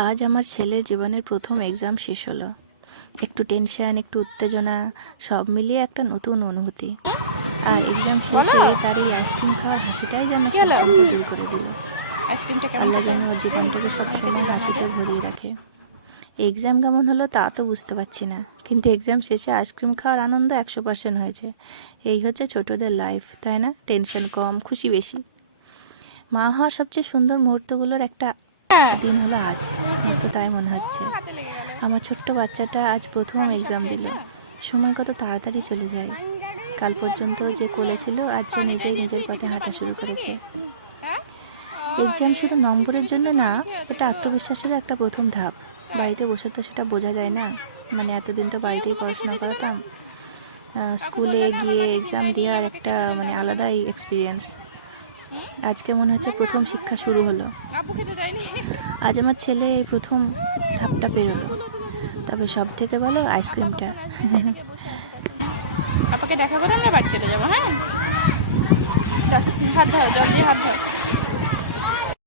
আজ আমার ছেলের জীবনের প্রথম এক্সাম শেষ হলো। একটু টেনশন, একটু উত্তেজনা, সব মিলিয়ে একটা নতুন অনুভূতি। আর এক্সাম শেষে তার এই আইসক্রিম খাওয়ার হাসিটাই যেন সব চিন্তা দূর করে দিল। আল্লাহ যেন ওর জীবনটাকে সবসময় হাসিতে ভরিয়ে রাখে। এক্সাম কেমন হলো তা তো বুঝতে পারছি না, কিন্তু এক্সাম শেষে আইসক্রিম খাওয়ার আনন্দ 100% হয়েছে। এই হচ্ছে ছোটদের লাইফ, তাই না? টেনশন কম, খুশি বেশি। মা হওয়ার সবচেয়ে সুন্দর মুহূর্তগুলোর একটা দিন হলো আজ, আমার তো তাই মনে হচ্ছে। আমার ছোট্ট বাচ্চাটা আজ প্রথম এক্সাম দিল। সময় কত তাড়াতাড়ি চলে যায়। কাল পর্যন্ত যে কোলে ছিল, আজ যে নিজেই নিজের পথে হাঁটা শুরু করেছে। এক্সাম শুধু নম্বরের জন্য না, এটা আত্মবিশ্বাসেরও একটা প্রথম ধাপ। বাড়িতে বসে তো সেটা বোঝা যায় না। মানে এতদিন তো বাড়িতেই পড়াশোনা করাতাম, স্কুলে গিয়ে এক্সাম দেওয়ার একটা মানে আলাদাই এক্সপিরিয়েন্স। আজকে মনে হচ্ছে প্রথম শিক্ষা শুরু হলো। আজ আমার ছেলে এই প্রথম ধাপটা পেরোলো। তবে সব থেকে ভালো আইসক্রিমটা। পাপাকে দেখা করে আমরা বাড়ি চলে যাবো। হ্যাঁ, হাত ধরো, জল দিয়ে হাত ধরো।